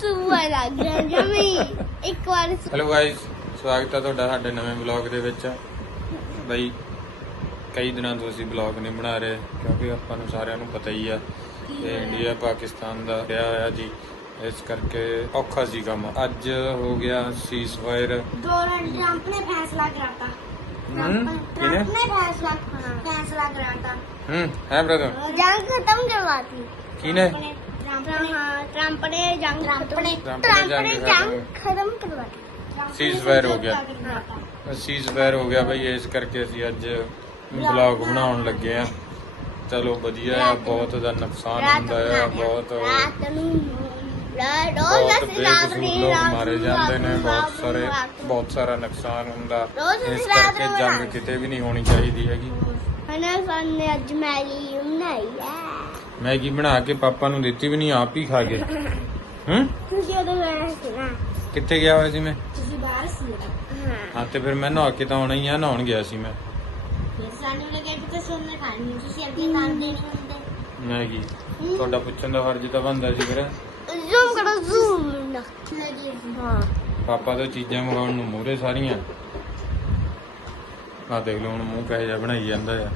ਸੁਆ ਲੱਗ ਗਿਆ ਜਮੀ ਇੱਕ ਵਾਰ ਹੈਲੋ ਗਾਇਸ ਸਵਾਗਤ ਹੈ ਤੁਹਾਡਾ ਸਾਡੇ ਨਵੇਂ ਵਲੌਗ ਦੇ ਵਿੱਚ। ਬਈ ਕਈ ਦਿਨਾਂ ਤੋਂ ਅਸੀਂ ਵਲੌਗ ਨਹੀਂ ਬਣਾ ਰਹੇ ਕਿਉਂਕਿ ਆਪਾਂ ਨੂੰ ਸਾਰਿਆਂ ਨੂੰ ਪਤਾ ਹੀ ਆ ਕਿ ਇੰਡੀਆ ਪਾਕਿਸਤਾਨ ਦਾ ਰਿਹਾ ਹੋਇਆ ਜੀ। ਇਸ ਕਰਕੇ ਔਖਾ ਸੀ ਕੰਮ। ਅੱਜ ਹੋ ਗਿਆ ਸੀਜ਼ਫਾਇਰ ਡੋਨਾਲਡ ਟਰੰਪ ਨੇ ਫੈਸਲਾ ਕਰਾਤਾ। ਹਮ ਕਿਹਨੇ? ਟਰੰਪ ਨੇ ਫੈਸਲਾ ਫੈਸਲਾ ਕਰਾਤਾ। ਹਮ ਹੈ ਬ੍ਰਦਰ ਜੰਗ ਖਤਮ ਕਰਵਾਤੀ। ਕਿਹਨੇ ਟਰੰਪ ਨੇ ਹਾਂ ਟਰੰਪ ਨੇ ਜੰਗ ਟਰੰਪ ਟਰੰਪ ਨੇ ਟਰੰਪ ਖਤਮ ਸੀਜ਼ਫਾਇਰ ਹੋ ਗਿਆ। ਸੀਜ਼ਫਾਇਰ ਹੋ ਗਿਆ ਬਈ ਇਸ ਕਰਕੇ ਅਸੀਂ ਅੱਜ ਵਲੌਗ ਬਣਾਉਣ ਲੱਗੇ ਆ। ਚਲੋ ਵਧੀਆ ਆ ਬਹੁਤ ਦਾ ਨੁਕਸਾਨ ਹੁੰਦਾ ਆ ਬਹੁਤ ਬਹੁਤ ਬੇਕਸੂਰ ਲੋਕ ਮਾਰੇ ਜਾਂਦੇ ਨੇ ਬਹੁਤ ਸਾਰੇ। ਬਹੁਤ ਸਾਰਾ ਨੁਕਸਾਨ ਹੁੰਦਾ। ਇਸ ਕਰਕੇ ਜੰਗ। ਕਿਤੇ ਵੀ ਨਹੀਂ ਹੋਣੀ ਚਾਹੀਦੀ ਹੈਗੀ। ਹਨਾ ਸਾਨੇ ਅੱਜ ਮੈਗੀ ਬਣਾਈ ਹੈ ਮੈਗੀ ਬਣਾ ਕੇ ਪਾਪਾ ਨੂੰ ਦਿੱਤੀ ਵੀ ਨਹੀਂ ਆਪ ਹੀ ਖਾ ਗਏ। ਹੂੰ? ਤੁਸੀਂ ਉਦੋਂ ਗਏ ਸੀ ਨਾ। ਕਿੱਥੇ ਗਿਆ ਹੋਇਆ ਸੀ ਮੈਂ? ਤੁਸੀਂ ਬਾਹਰ ਸੀ ਹਾਂ। ਹਾਂ ਤੇ ਫਿਰ ਮੈਂ ਨਹਾ ਕੇ ਤਾਂ ਆਉਣਾ ਹੀ ਆ ਨਹਾਉਣ ਗਿਆ ਸੀ ਮੈਂ। ਫਿਰ ਸਾਨੂੰ ਲੱਗਿਆ ਕਿ ਤੁਸੀਂ ਉਹਨੇ ਖਾਣੀ ਹੈ, ਤੁਸੀਂ ਅੱਗੇ ਖਾਂਦੇ ਨਹੀਂ ਹੁੰਦੇ। ਮੈਗੀ ਤੁਹਾਡਾ ਪੁੱਛਣ ਦਾ ਫਰਜ਼ ਤਾਂ ਬਣਦਾ ਸੀ ਫਿਰ। ਜ਼ੂਮ ਕਰੋ ਜ਼ੂਮ ਹਾਂ। ਪਾਪਾ ਤੋਂ ਚੀਜ਼ਾਂ ਮੰਗਾਉਣ ਨੂੰ ਮੂਹਰੇ ਸਾਰੀਆਂ। ਆ ਦੇਖ ਲਓ ਹੁਣ ਮੂੰਹ ਕਹੇ ਜਿਹਾ ਬਣਾਈ ਜਾਂਦਾ ਆ।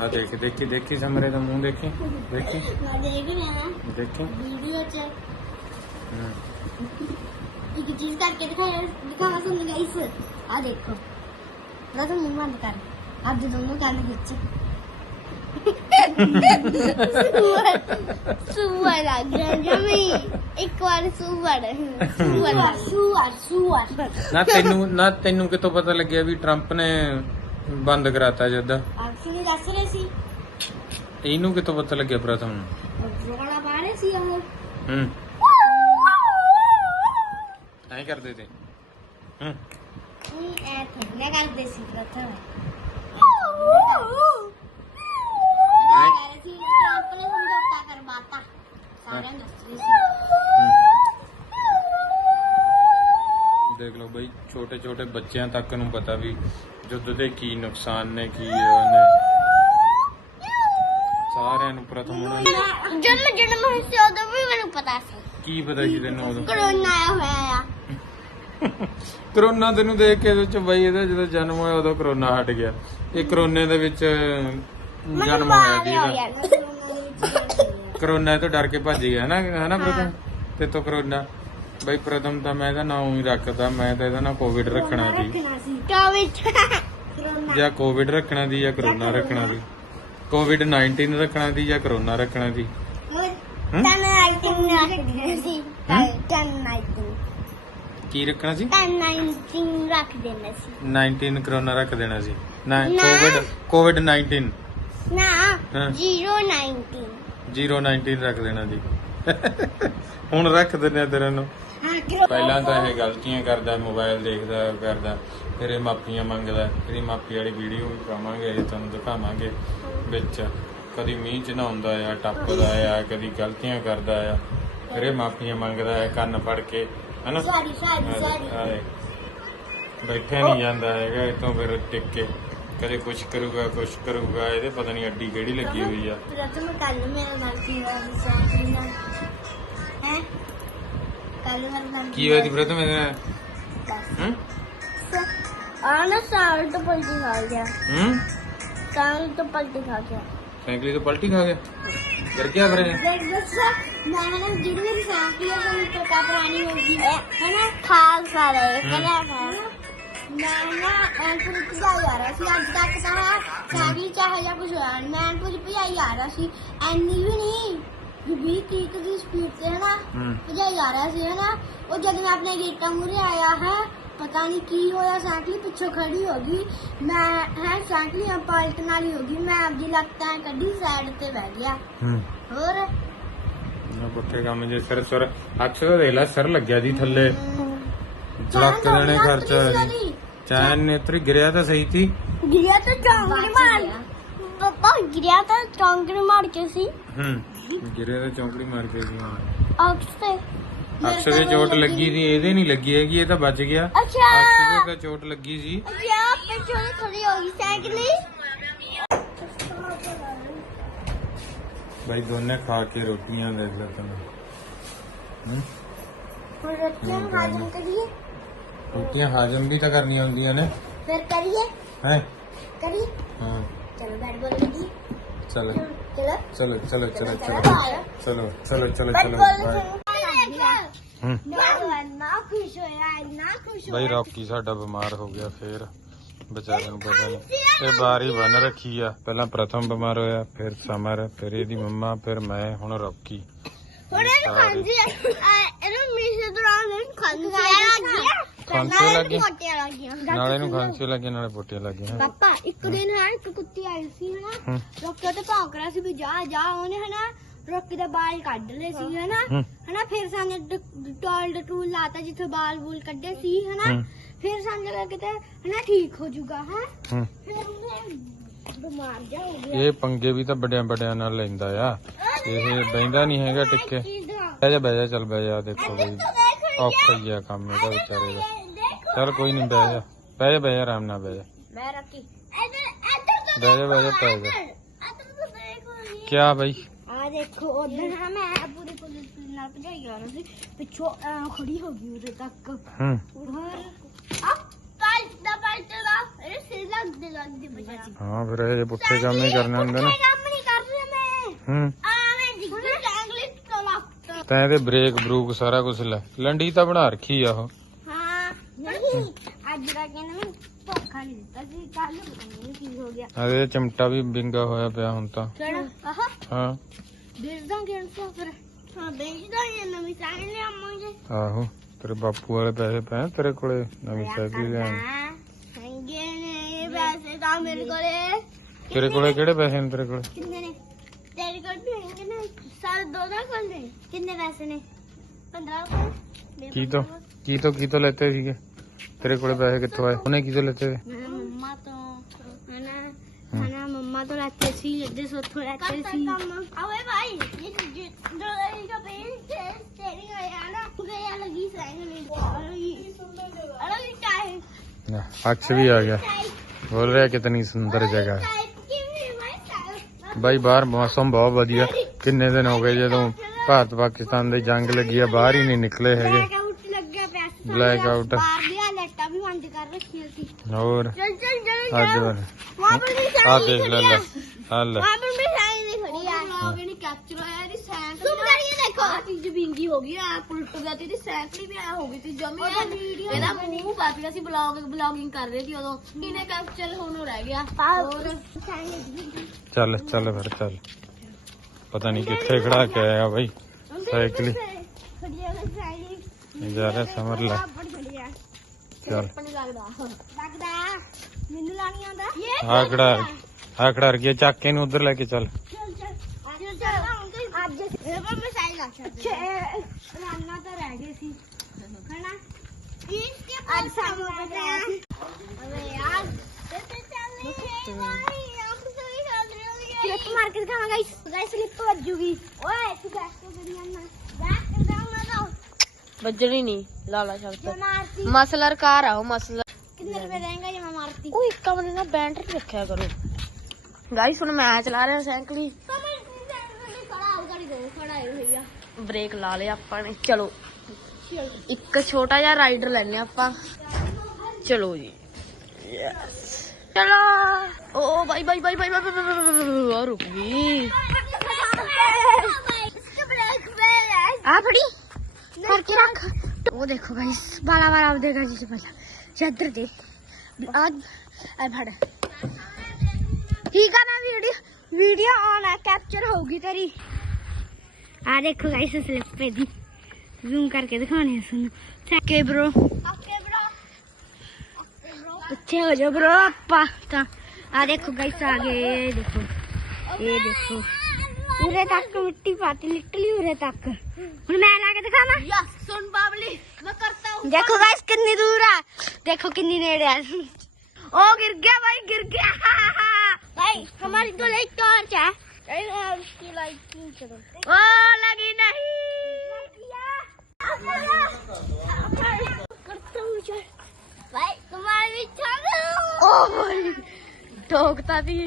ਆ ਦੇਖ ਦੇਖੀ ਦੇਖੀ ਸਮਰੇ ਦਾ ਮੂੰਹ ਦੇਖੀ ਦੇਖੀ ਮੈਂ ਦੇਖ ਰਿਹਾ ਦੇਖੀ ਵੀਡੀਓ 'ਚ ਹਮ। ਇੱਕ ਚੀਜ਼ ਕਰਕੇ ਦਿਖਾਇਆ ਦਿਖਾਵਾ ਤੁਹਾਨੂੰ ਗਾਇਸ ਆ ਦੇਖੋ ਨਾ ਤਾਂ ਮੂੰਹ ਬੰਦ ਕਰ ਅੱਜ ਦੋਨੋਂ ਕੰਨ ਵਿੱਚ ਸੁਆ ਲੱਗ ਗਿਆ ਜਮੀ ਇੱਕ ਵਾਰ ਸੁਆ ਸੁਆ ਸੁਆ ਸੁਆ ਨਾ ਤੈਨੂੰ ਨਾ ਤੈਨੂੰ ਕਿਤੋਂ ਪਤਾ ਲੱਗਿਆ ਵੀ ਟਰੰਪ ਨੇ ਬੰਦ ਕਰਾਤਾ ਜਦ। ਐਕਚੁਅਲੀ ਦੱਸ ਰਹੇ ਸੀ। ਇਹਨੂੰ ਕਿਤੋਂ ਪਤਾ ਲੱਗਿਆ ਪ੍ਰਥਮ ਨੂੰ ਰੋਣਾ ਰਹੇ ਸੀ ਉਹ। ਹੂੰ। ਐਂ ਕਰਦੇ ਤੇ। ਹੂੰ। ਕਰਦੇ ਸੀ ਪ੍ਰਥਮ ਨੇ ਨੂੰ ਦੇਖ ਲਓ ਬਈ ਛੋਟੇ ਛੋਟੇ ਬੱਚਿਆਂ ਤੱਕ ਨੂੰ ਪਤਾ ਵੀ ਯੁੱਧ ਦੇ ਕੀ ਨੁਕਸਾਨ ਨੇ ਕੀ ਨੇ। ਸਾਰਿਆਂ ਨੂੰ ਪ੍ਰਥਮ ਉਹਨਾਂ ਨੇ ਜਨਮ ਜਨਮ ਹੋਇਆ ਸੀ ਉਦੋਂ ਵੀ ਮੈਨੂੰ ਪਤਾ ਸੀ। ਕੀ ਪਤਾ ਸੀ ਤੈਨੂੰ ਉਦੋਂ? ਕਰੋਨਾ ਆਇਆ ਹੋਇਆ ਆ। ਕਰੋਨਾ ਤੈਨੂੰ ਦੇਖ ਕੇ ਵਿੱਚ ਬਈ ਇਹਦਾ ਜਦੋਂ ਜਨਮ ਹੋਇਆ ਉਦੋਂ ਕਰੋਨਾ ਹਟ ਗਿਆ। ਇਹ ਕਰੋਨੇ ਦੇ ਵਿੱਚ ਜਨਮ ਹੋਇਆ ਜੀ ਇਹਦਾ। ਕਰੋਨਾ ਤੋਂ ਡਰ ਕੇ ਭੱਜ ਗਿਆ ਨਾ ਹਨਾ ਪ੍ਰਥਮ ਤੇ ਤੋਂ ਕਰੋਨਾ। ਬਈ ਪ੍ਰਥਮ ਤਾਂ ਮੈਂ ਇਹਦਾ ਨਾਮ ਹੀ ਰੱਖਦਾ ਮੈਂ ਤਾਂ ਇਹਦਾ ਨਾਂ ਕੋਵਿਡ ਰੱਖਣਾ ਸੀ। ਕੋਵਿਡ ਕਰੋਨਾ ਜਾਂ ਕੋਵਿਡ ਰੱਖਣਾ ਸੀ ਜਾਂ ਕਰੋਨਾ ਰੱਖਣਾ ਸੀ। ਕੋਵਿਡ 19 ਰੱਖਣਾ ਸੀ ਜਾਂ ਕਰੋਨਾ ਰੱਖਣਾ ਹਮ? ਤਨ ਆਈਟਿੰਗ ਰੱਖਣਾ ਸੀ। ਆਈਟਿੰਗ ਕੀ ਰੱਖਣਾ ਸੀ? ਆਈਟਿੰਗ ਰੱਖ ਦੇਣਾ ਸੀ। 19 ਕਰੋਨਾ ਰੱਖ ਦੇਣਾ ਸੀ। ਨਾ। ਕੋਵਿਡ ਕੋਵਿਡ 19 ਨਾ ਹਾਂ। 019 019 ਰੱਖ ਦੇਣਾ ਜੀ ਹੁਣ ਰੱਖ ਦਿੰਦੇ ਆ ਤੇਰੇ ਨੂੰ। ਪਹਿਲਾਂ ਤਾਂ ਇਹ ਗਲਤੀਆਂ ਕਰਦਾ ਮੋਬਾਈਲ ਦੇਖਦਾ ਕਰਦਾ ਫਿਰ ਇਹ ਮਾਫੀਆਂ ਮੰਗਦਾ ਫਿਰ ਇਹ ਮਾਫੀ ਵਾਲੀ ਵੀਡੀਓ ਵੀ ਪਾਵਾਂਗੇ ਇਹ ਤੁਹਾਨੂੰ ਦਿਖਾਵਾਂਗੇ ਵਿੱਚ। ਕਦੀ ਮੀਂਹ ਚ ਨਹਾਉਂਦਾ ਆ ਟੱਪਦਾ ਆ ਕਦੀ ਗਲਤੀਆਂ ਕਰਦਾ ਆ ਫਿਰ ਇਹ ਮਾਫੀਆਂ ਮੰਗਦਾ ਆ ਕੰਨ ਫੜ ਕੇ ਹਨਾ? Sorry sorry sorry. ਬੈਠਿਆ ਨਹੀਂ ਜਾਂਦਾ ਹੈਗਾ ਇਤੋਂ ਫਿਰ ਟਿਕ। ਕੇ ਕਦੇ ਕੁਛ ਕਰੂਗਾ ਕੁਛ ਕਰੂਗਾ ਇਹਦੇ ਪਤਾ ਨਹੀਂ ਅੱਡੀ ਕਿਹੜੀ ਲੱਗੀ ਹੋਈ ਆ। ਪ੍ਰਥਮ ਕੱਲ ਮੇਰੇ ਨਾਲ ਕੀ ਹੋਇਆ ਸੀ ਹੈ? ਕੱਲ ਮੇਰੇ ਨਾਲ ਕੀ ਹੋਇਆ ਸੀ ਪ੍ਰਥਮ ਇਹਦੇ ਨਾਲ? ਹੂੰ? ਆ ਨਾ ਸਾਲ ਤੋਂ ਪਲਟੀ ਖਾ ਗਿਆ। ਹੂੰ? ਸਾਲ ਤੋਂ ਪਲਟੀ ਖਾ ਗਿਆ। ਸਾਈਕਲੀ ਤੋਂ ਪਲਟੀ ਖਾ ਗਿਆ? ਕਰ ਗਿਆ ਫਿਰ? ਦੇਖ ਦੱਸੋ ਮੈਂ ਨਾ ਜਿਹੜੀ ਮੇਰੀ ਸਾਂਪੀ ਹੈ ਉਹ ਟੋਕਾ ਪੁਰਾਣੀ ਹੋ ਗਈ। ਹੈ ਨਾ ਖਾਲ ਸਾਰੇ ਕਰਿਆ ਹੈ? ਮੈਂ ਨਾ ਐਨਪੁਰ ਭਜਾਈ ਆ ਰਿਹਾ ਸੀ ਅੱਜ ਤੱਕ ਤਾਂ ਸਾਡੀ ਚਾਹ ਜਾਂ ਕੁਝ ਹੋਇਆ ਮੈਂ ਐਨਪੁਰ ਭਜਾਈ ਆ ਰਿਹਾ ਸੀ ਐਨੀ ਵੀ ਨਹੀਂ। 20 30 ਦੀ ਸਪੀਡ ਤੇ ਹੈ ਨਾ ਹੂੰ। ਭਜਾਈ ਆ ਰਿਹਾ ਸੀ ਹੈ ਨਾ? ਉਹ ਜਦ ਮੈਂ ਆਪਣੇ ਗੇਟਾਂ ਮੂਰੇ ਆਇਆ ਹੈ ਪਤਾ ਨਹੀਂ ਕੀ ਹੋਇਆ ਸਾਈਕਲ ਪਿੱਛੋਂ ਖੜੀ ਹੋ ਗਈ। ਮੈਂ ਹੈ ਸਾਈਕਲ ਪਲਟਣ ਵਾਲੀ ਹੋ ਗਈ। ਮੈਂ ਆਪਦੀ ਲੱਤਾਂ ਕੱਢੀ ਸਾਈਡ ਤੇ ਬਹਿ ਗਿਆ। ਹੂੰ। ਹੋਰ? ਨਾ ਪੁੱਠੇ ਕੰਮ ਜੇ ਸਿਰ ਸਿਰ ਅਕਸਰ ਦੇਖ ਲੈ ਸਿਰ ਲੱਗਿਆ ਦੀ ਥੱਲੇ। ਲੱਕ ਦੇਣੇ ਖਰਚਾ ਚੈਨ ਨੇ ਉਤਰੀ ਗਿਰਿਆ ਤਾਂ ਸਹੀ ਸੀ। ਗਿਰਿਆ ਤਾਂ ਚੌਂਕੜੀ ਮਾਰ ਪਾਪਾ ਗਿਰਿਆ ਤਾਂ ਚੌਂਕੜੀ ਮਾਰ ਕੇ ਸੀ। ਹੂੰ। ਗਿਰਿਆ ਤਾਂ ਚੌਂਕੜੀ ਮਾਰ ਕੇ ਸੀ ਹਾਂ। ਅਕਸ ਤੇ ਅਕਸਰ ਦੇ ਚੋਟ ਲੱਗੀ ਸੀ ਇਹਦੇ ਨਹੀਂ ਲੱਗੀ ਹੈਗੀ ਇਹ ਤਾਂ ਬਚ ਗਿਆ। ਅੱਛਾ। ਅਕਸਰ ਦੇ ਤਾਂ ਚੋਟ ਲੱਗੀ ਸੀ। ਅੱਛਾ ਪਿੱਛੋਂ ਖੜੀ ਹੋ ਗਈ ਸਾਈਕਲ ਬਾਈ ਦੋਨੇ ਖਾ ਕੇ ਰੋਟੀਆਂ ਦੇਖ ਲੈ ਤੈਨੂੰ। ਹੂੰ? ਹੁਣ ਰੋਟੀਆਂ ਹਾਜ਼ਮ ਕਰੀਏ? ਰੋਟੀਆਂ ਹਾਜ਼ਮ ਵੀ ਤਾਂ ਕਰਨੀਆਂ ਹੁੰਦੀਆਂ ਨੇ। ਫਿਰ ਕਰੀਏ? ਹੈ? ਕਰੀਏ? ਹਾਂ। ਚਲੋ ਬੈਟ ਬਾਲ ਚਲੋ ਚਲੋ ਚਲੋ ਚਲੋ ਚਲੋ ਚਲੋ ਚਲੋ ਚਲੋ ਚਲੋ ਚਲੋ ਬੈਟ ਚਲੋ ਬਾਲ ਬਾਏ ਹੂੰ ਨਾ ਖੁਸ਼ ਹੋਇਆ ਨਾ ਖੁਸ਼ ਬਾਈ ਰੌਕੀ ਸਾਡਾ ਬਿਮਾਰ ਹੋ ਗਿਆ ਫੇਰ ਵਿਚਾਰੇ ਨੂੰ ਪਤਾ ਨਹੀਂ ਇਹ ਬਾਰੀ ਬਨ ਰੱਖੀ ਆ ਪਹਿਲਾਂ ਪ੍ਰਥਮ ਬਿਮਾਰ ਹੋਇਆ ਫਿਰ ਸਮਰ ਫਿਰ ਇਹਦੀ ਮੰਮਾ ਫਿਰ ਮੈਂ ਹੁਣ ਰੌਕੀ ਹੁਣ ਇਹਨੂੰ ਖਾਂਜੀ ਇਹਨੂੰ ਮੀਸੇ ਦੌਰਾਨ ਖਾਂਜੀ ਲੱਗ ਗਿਆ ਖਾਂਸੀ ਲੱਗ ਗਈ? ਮੋਟੀਆਂ ਲੱਗ ਨਾਲੇ ਨੂੰ ਖਾਂਸੀ ਲੱਗੇ ਨਾਲੇ ਪੋਟੀਆਂ ਲੱਗੀਆਂ। ਪਾਪਾ ਇੱਕ ਦਿਨ ਹੈ ਇੱਕ ਕੁੱਤੀ ਆਈ ਸੀ ਹਨਾ ਰੋਕੇ ਤੇ ਭੌਂਕ ਰਿਹਾ ਸੀ ਵੀ ਜਾ ਜਾ ਉਹਨੇ ਹਨਾ ਰੋਕੀ ਦਾ ਬਾਲ ਕੱਢ ਲਏ ਸੀ ਹਨਾ। ਹਨਾ ਫਿਰ ਸਾਨੂੰ ਟੋਲ ਟੂਲ ਲਾਤਾ ਜਿੱਥੇ ਬਾਲ ਬੂਲ ਕੱਢੇ ਸੀ ਹਨਾ। ਫਿਰ ਸਾਨੂੰ ਲੱਗਾ ਕਿਤੇ ਹਨਾ ਠੀਕ ਹੋ ਜਾਊਗਾ ਹੈ। ਹੂੰ। ਫਿਰ ਉਹਨੇ ਬਿਮਾਰ ਜਾ ਹੋ ਗਿਆ। ਇਹ ਪੰਗੇ ਵੀ ਤਾਂ ਵੱਡਿਆਂ ਵੱਡਿਆਂ ਨਾਲ ਲੈਂਦਾ ਆ। ਇਹ ਬੈਂਦਾ ਨਹੀਂ ਹੈਗਾ ਟਿੱਕੇ। ਬਹਿ ਜਾ ਬਹਿ ਜਾ ਚੱਲ ਬਹਿ ਜਾ ਦੇਖੋ ਬਈ ਔਖਾ ਹੀ ਆ ਕੰਮ ਇਹਦਾ ਵਿਚਾਰੇ ਦਾ। ਚੱਲ ਕੋਈ ਨਹੀਂ ਬਹਿ ਜਾ। ਬਹਿ ਜਾ ਬਹਿ ਜਾ ਆਰਾਮ ਨਾਲ ਬਹਿ ਜਾ। ਮੈਂ ਰੱਖੀ। ਇੱਧਰ ਇੱਧਰ ਬਹਿ ਜਾ ਬਹਿ ਜਾ ਪੈ ਬਈ? ਆ ਦੇਖੋ ਉਧਰ ਹਾਂ ਮੈਂ ਪੂਰੀ ਪੁਲਿਸ ਨਾਲ ਭਜਾਈ ਰਹੀ ਸੀ। ਪਿੱਛੋਂ ਐਂ ਖੜੀ ਹੋ ਗਈ ਉਰੇ ਤੱਕ। ਹੂੰ। ਉਧਰ ਆ ਪਲਟਦਾ ਪਲਟਦਾ ਇਹ ਸਿਰ ਲੱਗਦੇ ਲੱਗਦੇ ਬਚਾ ਹਾਂ ਫਿਰ ਇਹ ਪੁੱਠੇ ਕੰਮ ਹੀ ਕਰਨੇ ਹੁੰਦੇ ਨੇ। ਕੰਮ ਨਹੀਂ ਕਰ ਰਿਹਾ ਮੈਂ। ਹੂੰ। ਆਵੇਂ ਡਿੱਗੀ ਜੰਗਲੀ ਤੋਂ ਲੱਗ ਤਾਂ ਇਹਦੇ ਬ੍ਰੇਕ ਬਰੂਕ ਸਾਰਾ ਕੁਝ ਲੈ। ਲੰਡੀ ਤਾਂ ਬਣਾ ਰੱਖੀ ਆ ਉਹ। ਅੱਜ ਦਾ ਕਹਿੰਦਾ ਮੈਂ ਧੋਖਾ ਨਹੀਂ ਦਿੱਤਾ ਸੀ ਕੱਲ ਪਤਾ ਨਹੀਂ ਕੀ ਹੋ ਗਿਆ। ਇਹਦੇ ਚਮਟਾ ਵੀ ਵਿੰਗਾ ਹੋਇਆ ਪਿਆ ਹੁਣ ਤਾਂ। ਕਿਹੜਾ? ਆਹ। ਹਾਂ। ਦੇਖਦਾ ਕਿਹਨ ਤੋਂ ਫਿਰ। ਹਾਂ ਦੇਖਦਾ ਇਹ ਨਵੀਂ ਸਾਈਨ ਲਿਆਵਾਂਗੇ। ਆਹੋ ਤੇਰੇ ਬਾਪੂ ਵਾਲੇ ਪੈਸੇ ਪਏ ਆ ਤੇਰੇ ਕੋਲੇ? ਨਵੀਂ ਸਾਈਕਲ ਲੈਣ। ਹੈਗੇ ਨੇ ਪੈਸੇ ਤਾਂ ਮੇਰੇ ਕੋਲੇ। ਤੇਰੇ ਕੋਲੇ ਕਿਹੜੇ ਪੈਸੇ ਨੇ ਤੇਰੇ ਕੋਲੇ? ਕਿੰਨੇ ਨੇ? ਤੇਰੇ ਕੋਲ ਵੀ ਹੈਗੇ ਨੇ ਸਾਰੇ ਦੋ ਦਾ ਕੋਲ ਨੇ। ਕਿੰਨੇ ਪੈਸੇ ਨੇ? 15 ਕੋਲ। ਕੀ ਤੋਂ ਕੀ ਤੋਂ ਕੀ ਤੋਂ ਲੈਤੇ ਸੀਗੇ? ਤੇਰੇ ਕੋਲੇ ਪੈਸੇ ਕਿੱਥੋਂ ਆਏ? ਉਹਨੇ ਕੀ ਤੋਂ ਲੈਤੇ ਮੰਮਾ ਤੋਂ ਹਨਾ? ਹਨਾ ਮੰਮਾ ਤੋਂ ਲੈਤੇ ਸੀ ਜਿੱਦੇ ਸੋਥੋਂ ਲੈਤੇ ਸੀ। ਆਵੇ ਭਾਈ ਇਹ ਜੋ ਇਹ ਜੋ ਪੇਨ ਤੇ ਤੇਰੀ ਹੋਇਆ ਨਾ ਗਿਆ ਲਗੀ ਨਹੀਂ ਅਲਗੀ ਨਾ, ਅਕਸ਼ ਵੀ ਆ ਗਿਆ। ਬੋਲ ਰਿਹਾ ਕਿਤਨੀ ਸੁੰਦਰ ਜਗ੍ਹਾ। ਹੈ ਬਾਈ ਬਾਹਰ ਮੌਸਮ ਬਹੁਤ ਵਧੀਆ। ਕਿੰਨੇ ਦਿਨ ਹੋ ਗਏ ਜਦੋਂ ਭਾਰਤ ਪਾਕਿਸਤਾਨ ਦੀ ਜੰਗ ਲੱਗੀ ਆ ਬਾਹਰ ਹੀ ਨਹੀਂ ਨਿਕਲੇ ਹੈਗੇ। ਬਲੈਕ ਆਊਟ ਲੱਗਿਆ ਪਿਆ ਸੀ Black out। ਬਾਹਰ ਦੀਆਂ ਲਾਈਟਾਂ ਵੀ ਬੰਦ ਕਰ ਰੱਖੀਆਂ ਸੀ ਹੋਰ? ਚੱਲ ਚੱਲ ਚੱਲ ਅੱਜ ਵਹਾਂ ਪਰ ਵੀ ਆ ਦੇਖ ਲੈ ਲੈ ਆ ਲੈ। ਵਹਾਂ ਪਰ ਵੀ ਸਾਈਨ ਨਹੀਂ ਖੜੀ ਆ ਵਲੌਗ ਨਹੀਂ ਕੈਪਚਰ ਹੋਇਆ ਇਹਦੀ ਸਾਈਨ ਤੁਮ ਕਰੀਏ ਦੇਖੋ ਆ ਚੀਜ਼ ਵਿੰਗੀ ਹੋ ਗਈ ਆ ਪੁਲਟ ਗਿਆ ਤੇ ਇਹਦੀ ਸੈਂਕੜੀ ਵੀ ਆ ਹੋ ਗਈ ਸੀ ਜਮੀ ਐਨ। ਇਹਦਾ ਮੂੰਹ ਪੱਟ ਗਿਆ ਸੀ ਬਲੌਗ ਬਲੌਗਿੰਗ ਕਰ ਰਹੀ ਸੀ ਉਦੋਂ ਕਿਨੇ ਕੈਪਚਰ ਹੁਣ ਹੋ ਰਹਿ ਗਿਆ ਹੋਰ ਚੱਲ ਚੱਲ ਫਿਰ ਚੱਲ। ਪਤਾ ਨਹੀਂ ਕਿੱਥੇ ਖੜਾ ਕੇ ਆਇਆ ਬਾਈ ਸਾਈਕਲ ਖੜੀਆਂ ਜਾ ਰਿਹਾ ਸਮਰ ਲੈ। ਚੱਲ। ਨਹੀਂ ਲੱਗਦਾ। ਲੱਗਦਾ? ਮੈਨੂੰ ਲਾਣੀ ਆਉਂਦਾ? ਆ ਖੜਾ ਆ ਖੜਾ ਰਗਿਆ ਚੱਕ ਕੇ ਨੂੰ ਉਧਰ ਲੈ ਕੇ ਚੱਲ। ਚੱਲ ਚੱਲ। ਚੱਲ ਚੱਲ। ਅੱਜ ਇਹ ਪਰ ਮੈਂ ਸਾਈਨ ਲਾ ਸਕਦਾ ਰਾਨਾ ਤਾਂ ਰਹਿ ਗਏ ਸੀ। ਹਨਾ? ਇਸਕੇ ਅੱਜ ਸਾਨੂੰ ਪਤਾ ਹੈ। ਅਰੇ ਯਾਰ ਤੇ ਤੇ ਚੱਲ ਇਹ ਭਾਈ। ਆਪ ਤੋਂ ਹੀ ਚੱਲ ਰਹੀ ਹੋਈ ਹੈ। ਕਲਿੱਪ ਮਾਰ ਕੇ ਦਿਖਾਵਾਂ ਗਾਇਸ ਗਾਇਸ ਕਲਿੱਪ ਵੱਜੂਗੀ ਓਏ ਤੂੰ ਬੈਕ ਤੋਂ ਕਰੀ ਆਣਾ ਬੈਕ ਤੋਂ ਮੈਂ ਤਾਂ। ਵੱਜਣੀ ਨਹੀਂ। लाला मसलर कार आओ मसलर कितने रुपए रहेगा ये मारती रखा करो सुन मैं चला साइकिल ब्रेक ला तो वो देखो भाई बाला बाला देखा जी पहला चंद्र दे। आज भाड़ा। ठीक है मैं वीडियो वीडियो ऑन है कैप्चर होगी तेरी। आ देखो गाइस स्लिप पे दी जूम करके दिखाने हैं सुनो। थैंक यू ब्रो अच्छे हो जाओ ब्रो पापा आ देखो गाइस आ गए देखो। ये देखो। उरे तक मिट्टी पाती लिटली उरे तक। और मैं ला के दिखाना? यस सुन बाबली मैं करता हूँ। देखो गाइस कितनी दूर है। देखो कितनी नेड़े है। ओ गिर गया भाई गिर गया। भाई हमारी तो लाइट टॉर्च है। उसकी लाइट ओ लगी नहीं। करता हूँ भाई तुम्हारी भी ठोकता थी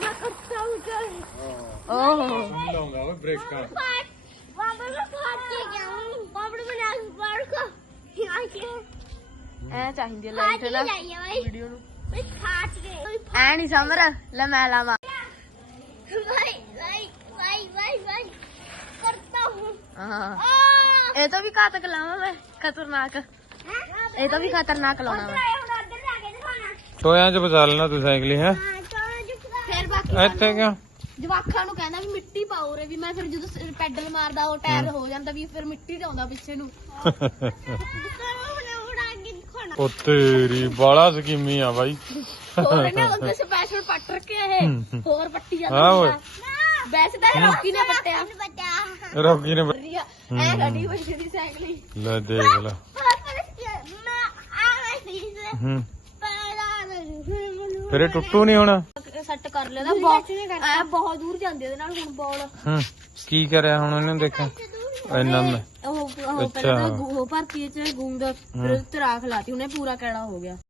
मैं करता ਓਹ ਲਾਉਂਗਾ ਓਏ ਬ੍ਰੇਕਾਂ ਬਾਬਾ ਮੈਂ ਫਾਟ ਕੇ ਗਿਆ ਬਾਬਾ ਨੇ। ਬਣਾ ਫਾੜ ਕੋ ਆ ਕੇ ਐ ਚਾਹੀਦੀ ਫਾਟ ਲਾਈਟ ਕੇ ਨਾ। ਜਾਈਏ ਬਾਈ ਵੀਡੀਓ ਨੂੰ ਬਈ ਫਾਟ ਗਏ ਐ ਨਹੀਂ ਸਮਰ ਲੈ ਮੈਂ ਲਾਵਾਂ। ਬਾਈ ਬਾਈ ਬਾਈ ਬਾਈ ਬਾਈ। ਕਰਤਾ ਹੂੰ ਹਾਂ। ਆ। ਇਹ ਤੋਂ ਵੀ ਘਾਤਕ ਲਾਵਾਂ ਮੈਂ ਖਤਰਨਾਕ। ਇਹ ਤੋਂ ਵੀ ਖਤਰਨਾਕ ਲਾਉਣਾ ਮੈਂ। ਟੋਇਆਂ 'ਚ ਬਚਾ ਲੈਣਾ ਤੂੰ ਸਾਈਕਲ ਹੀ। ਇੱਥੇ ਕਿਉਂ? ਜਵਾਖਾਂ ਨੂੰ ਕਹਿੰਦਾ ਵੀ ਮਿੱਟੀ ਪਾਓ ਰੇ ਵੀ ਮੈਂ ਫਿਰ ਜਦੋਂ ਸ- ਪੈਡਲ ਮਾਰਦਾ ਉਹ ਟਾਇਰ ਹੋ ਜਾਂਦਾ ਵੀ ਫਿਰ ਮਿੱਟੀ ਲਾਉਂਦਾ ਪਿੱਛੇ ਨੂੰ। ਉਹ ਤੇਰੀ ਬਾਲਾ ਸਕੀਮੀ ਆ ਬਾਈ। ਹੋਰ ਇਹਨੇ ਉਹਦੇ ਸਪੈਸ਼ਲ ਪੱਟ ਰੱਖਿਆ ਇਹ। ਹੋਰ ਪੱਟੀ ਜਾਂਦਾ ਹਾਂ ਓਏ। ਹੁੰਦਾ। ਵੈਸੇ ਤਾਂ ਇਹ ਰੋਕੀ ਨੇ ਪੱਟਿਆ। ਰੋਗੀ ਨੇ ਰੀਆ ਐ ਗੱਡੀ ਹੋਈ ਜਿਹੜੀ ਸਾਈਕਲ ਹੀ। ਲੈ ਦੇਖ ਲੈ। ਹੂੰ। ਫਿਰ ਇਹ ਟੁੱਟੂ ਨਹੀਂ ਹੁਣ? ਸੈੱਟ ਕਰ ਲਿਆ ਬਹੁਤ ਐ ਬਹੁਤ ਦੂਰ ਜਾਂਦੀ ਉਹਦੇ ਨਾਲ ਹੁਣ ਬਾਲ। ਹੂੰ ਕੀ ਕਰਿਆ ਹੁਣ ਉਹਨੇ ਦੇਖਿਆ? ਇੰਨਾ ਮੈਂ ਉਹ ਉਹ ਅੱਛਾ। ਪਹਿਲਾਂ ਤਾਂ ਉਹ ਭਰਤੀ ਚ ਗੂੰਦ ਫਿਰ ਉੱਤੇ ਰਾਖ ਲਾਤੀ ਉਹਨੇ ਪੂਰਾ ਕੈੜਾ ਹੋ ਗਿਆ।